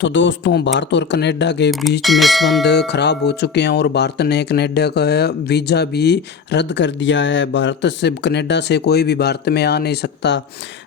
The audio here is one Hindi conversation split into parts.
तो दोस्तों, भारत और कनाडा के बीच में संबंध खराब हो चुके हैं और भारत ने कनाडा का वीज़ा भी रद्द कर दिया है। भारत से कनाडा से कोई भी भारत में आ नहीं सकता।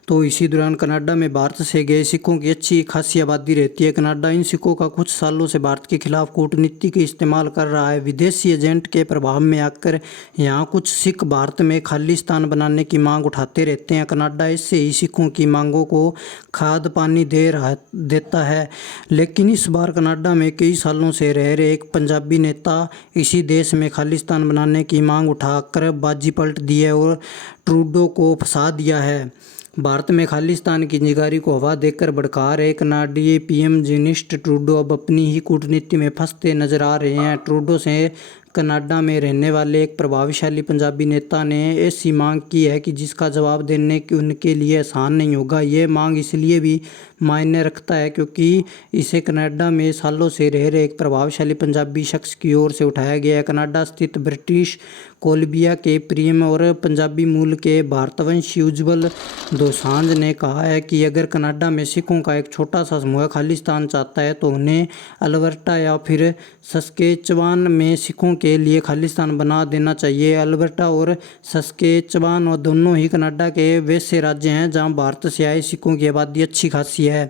तो इसी दौरान कनाडा में भारत से गए सिखों की अच्छी खासी आबादी रहती है। कनाडा इन सिखों का कुछ सालों से भारत के खिलाफ कूटनीति का इस्तेमाल कर रहा है। विदेशी एजेंट के प्रभाव में आकर यहाँ कुछ सिख भारत में खालिस्तान बनाने की मांग उठाते रहते हैं। कनाडा इससे ही सिखों की मांगों को खाद पानी देता है। लेकिन इस बार कनाडा में कई सालों से रह रहे एक पंजाबी नेता इसी देश में खालिस्तान बनाने की मांग उठाकर बाजी पलट दी है और ट्रूडो को फंसा दिया है। भारत में खालिस्तान की निगारी को हवा देकर भड़का रहे कनाडीय पीएम जस्टिन ट्रूडो अब अपनी ही कूटनीति में फंसते नजर आ रहे हैं। ट्रूडो से कनाडा में रहने वाले एक प्रभावशाली पंजाबी नेता ने ऐसी मांग की है कि जिसका जवाब देने उनके लिए आसान नहीं होगा। ये मांग इसलिए भी मायने रखता है क्योंकि इसे कनाडा में सालों से रह रहे एक प्रभावशाली पंजाबी शख्स की ओर से उठाया गया है। कनाडा स्थित ब्रिटिश कोलंबिया के प्रीमियर और पंजाबी मूल के भारतवंशी उज्जवल दोसांझ ने कहा है कि अगर कनाडा में सिखों का एक छोटा सा समूह खालिस्तान चाहता है तो उन्हें अल्बर्टा या फिर सस्केचवान में सिखों के लिए खालिस्तान बना देना चाहिए। अल्बर्टा और सस्केचवान और दोनों ही कनाडा के वैसे राज्य हैं जहां भारत से आए सिखों की आबादी अच्छी खासी है।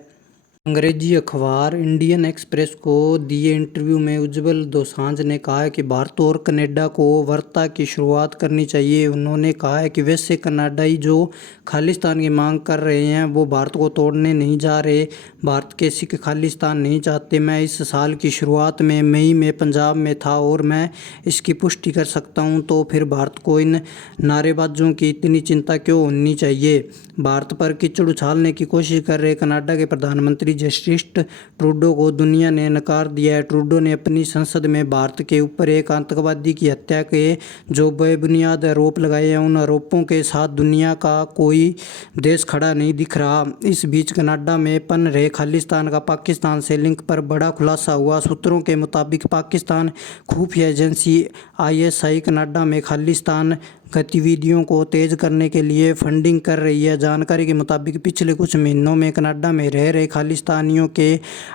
अंग्रेजी अखबार इंडियन एक्सप्रेस को दिए इंटरव्यू में उज्जवल दोसांझ ने कहा है कि भारत और कनाडा को वार्ता की शुरुआत करनी चाहिए। उन्होंने कहा है कि वैसे कनाडाई जो खालिस्तान की मांग कर रहे हैं वो भारत को तोड़ने नहीं जा रहे। भारत के सिख खालिस्तान नहीं चाहते। मैं इस साल की शुरुआत में मई में पंजाब में था और मैं इसकी पुष्टि कर सकता हूं। तो फिर भारत को इन नारेबाजों की इतनी चिंता क्यों होनी चाहिए। भारत पर कीचड़ उछालने की कोशिश कर रहे कनाडा के प्रधानमंत्री जस्टिन ट्रूडो को दुनिया ने नकार दिया है। ट्रूडो ने अपनी संसद में भारत के ऊपर एक आतंकवादी की हत्या के जो बेबुनियाद आरोप लगाए हैं उन आरोपों के साथ दुनिया का कोई देश खड़ा नहीं दिख रहा। इस बीच कनाडा में पन रहे खालिस्तान का पाकिस्तान से लिंक पर बड़ा खुलासा हुआ। सूत्रों के मुताबिक पाकिस्तान खुफिया एजेंसी ISI कनाडा में खालिस्तान गतिविधियों को तेज करने के लिए फंडिंग कर रही है। जानकारी के मुताबिक पिछले कुछ महीनों में कनाडा में रह रहे खालिस्तानियों के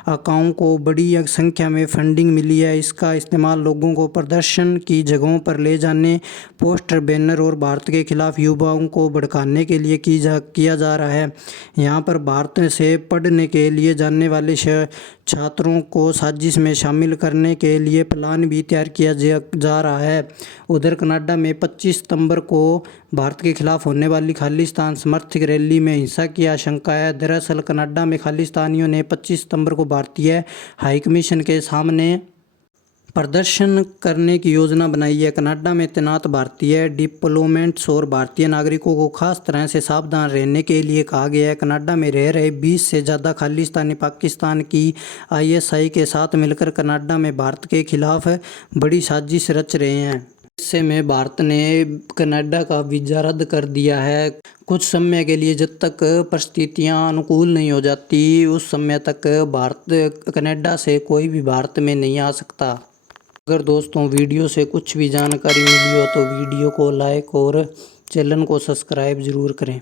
अकाउंट को बड़ी संख्या में फंडिंग मिली है। इसका इस्तेमाल लोगों को प्रदर्शन की जगहों पर ले जाने, पोस्टर बैनर और भारत के खिलाफ युवाओं को भड़काने के लिए किया जा रहा है। यहाँ पर भारत से पढ़ने के लिए जाने वाले छात्रों को साजिश में शामिल करने के लिए प्लान भी तैयार किया जा रहा है। उधर कनाडा में 25 सितंबर को भारत के खिलाफ होने वाली खालिस्तान समर्थक रैली में हिंसा की आशंका है। दरअसल कनाडा में खालिस्तानियों ने 25 सितंबर को भारतीय हाई कमीशन के सामने प्रदर्शन करने की योजना बनाई है। कनाडा में तैनात भारतीय डिप्लोमेट्स और भारतीय नागरिकों को खास तरह से सावधान रहने के लिए कहा गया है। कनाडा में रह रहे 20 से ज़्यादा खालिस्तानी पाकिस्तान की ISI के साथ मिलकर कनाडा में भारत के खिलाफ बड़ी साजिश रच रहे हैं। इससे में भारत ने कनाडा का वीज़ा रद्द कर दिया है कुछ समय के लिए। जब तक परिस्थितियां अनुकूल नहीं हो जाती उस समय तक भारत कनाडा से कोई भी भारत में नहीं आ सकता। अगर दोस्तों वीडियो से कुछ भी जानकारी मिली हो तो वीडियो को लाइक और चैनल को सब्सक्राइब ज़रूर करें।